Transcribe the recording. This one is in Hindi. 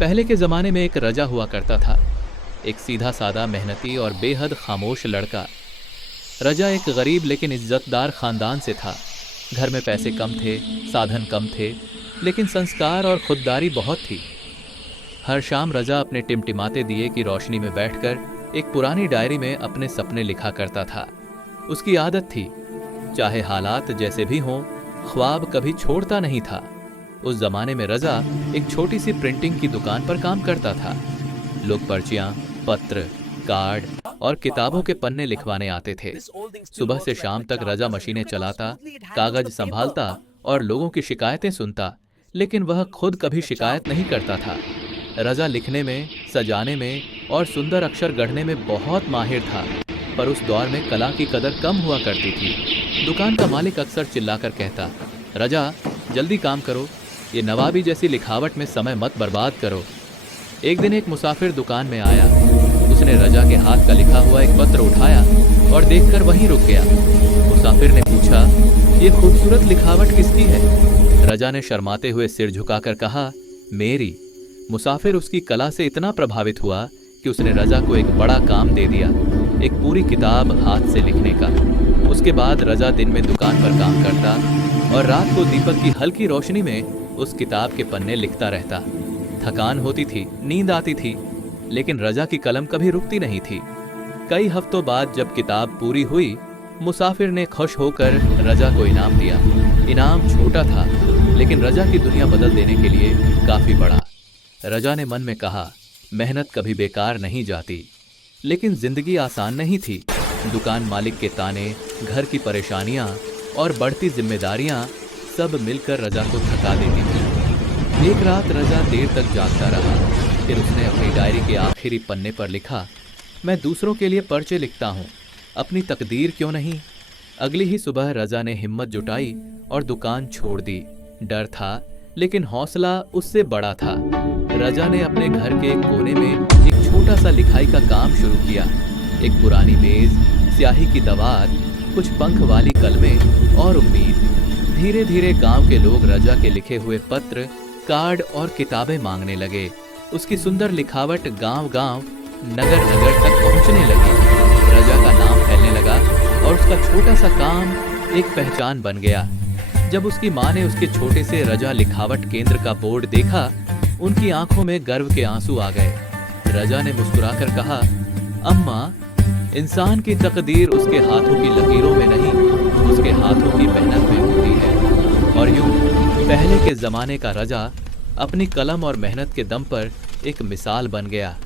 पहले के ज़माने में एक रजा हुआ करता था। एक सीधा सादा, मेहनती और बेहद खामोश लड़का। रजा एक गरीब लेकिन इज्जतदार ख़ानदान से था। घर में पैसे कम थे, साधन कम थे, लेकिन संस्कार और खुददारी बहुत थी। हर शाम रजा अपने टिमटिमाते दिए की रोशनी में बैठकर एक पुरानी डायरी में अपने सपने लिखा करता था। उसकी आदत थी, चाहे हालात जैसे भी हों, ख्वाब कभी छोड़ता नहीं था। उस जमाने में रजा एक छोटी सी प्रिंटिंग की दुकान पर काम करता था। लोग पर्चियां, पत्र, कार्ड और किताबों के पन्ने लिखवाने आते थे। सुबह से शाम तक रजा मशीनें चलाता, कागज संभालता और लोगों की शिकायतें सुनता, लेकिन वह खुद कभी शिकायत नहीं करता था। रजा लिखने में, सजाने में और सुंदर अक्षर गढ़ने में बहुत माहिर था, पर उस दौर में कला की कदर कम हुआ करती थी। दुकान का मालिक अक्सर चिल्लाकर कहता, रजा जल्दी काम करो, ये नवाबी जैसी लिखावट में समय मत बर्बाद करो। एक दिन एक मुसाफिर दुकान में आया। उसने रजा के हाथ का लिखा हुआ एक पत्र उठाया और देखकर वहीं रुक गया। मुसाफिर ने पूछा, ये खूबसूरत लिखावट किसकी है? रजा ने शर्माते हुए सिर झुकाकर कहा, मेरी। मुसाफिर उसकी कला से इतना प्रभावित हुआ कि उसने रजा को एक बड़ा काम दे दिया, एक पूरी किताब हाथ से लिखने का। उसके बाद रजा दिन में दुकान पर काम करता और रात को दीपक की हल्की रोशनी में उस किताब के पन्ने लिखता रहता। थकान होती थी, नींद आती थी, लेकिन रजा की कलम कभी रुकती नहीं थी। कई हफ्तों बाद जब किताब पूरी हुई, मुसाफिर ने खुश होकर रजा को इनाम दिया। इनाम छोटा था, लेकिन रजा की दुनिया बदल देने के लिए काफी बड़ा। रजा ने मन में कहा, मेहनत कभी बेकार नहीं जाती। लेकिन जिंदगी आसान नहीं थी। दुकान मालिक के ताने, घर की परेशानियां और बढ़ती जिम्मेदारियां सब मिलकर रजा को थका देती थी। एक रात रजा देर तक जागता रहा। फिर उसने अपनी डायरी के आखिरी पन्ने पर लिखा, मैं दूसरों के लिए पर्चे लिखता हूँ, अपनी तकदीर क्यों नहीं। अगली ही सुबह रजा ने हिम्मत जुटाई और दुकान छोड़ दी। डर था, लेकिन हौसला उससे बड़ा था। रजा ने अपने घर के एक कोने में एक छोटा सा लिखाई का काम शुरू किया। एक पुरानी मेज, स्याही की दवात, कुछ पंख वाली कलमें और उम्मीद। धीरे धीरे गांव के लोग रजा के लिखे हुए पत्र, कार्ड और किताबें मांगने लगे। उसकी सुंदर लिखावट गांव-गांव, नगर-नगर तक पहुंचने लगी। रजा का नाम फैलने लगा और उसका छोटा सा काम एक पहचान बन गया। जब उसकी माँ ने उसके छोटे से रजा लिखावट केंद्र का बोर्ड देखा, उनकी आंखों में गर्व के आंसू आ गए। रजा ने मुस्कुराकर कहा, अम्मा, इंसान की तकदीर उसके हाथों की लकीरों में नहीं, उसके हाथों की मेहनत में होती है। और यूं पहले के जमाने का रजा अपनी कलम और मेहनत के दम पर एक मिसाल बन गया।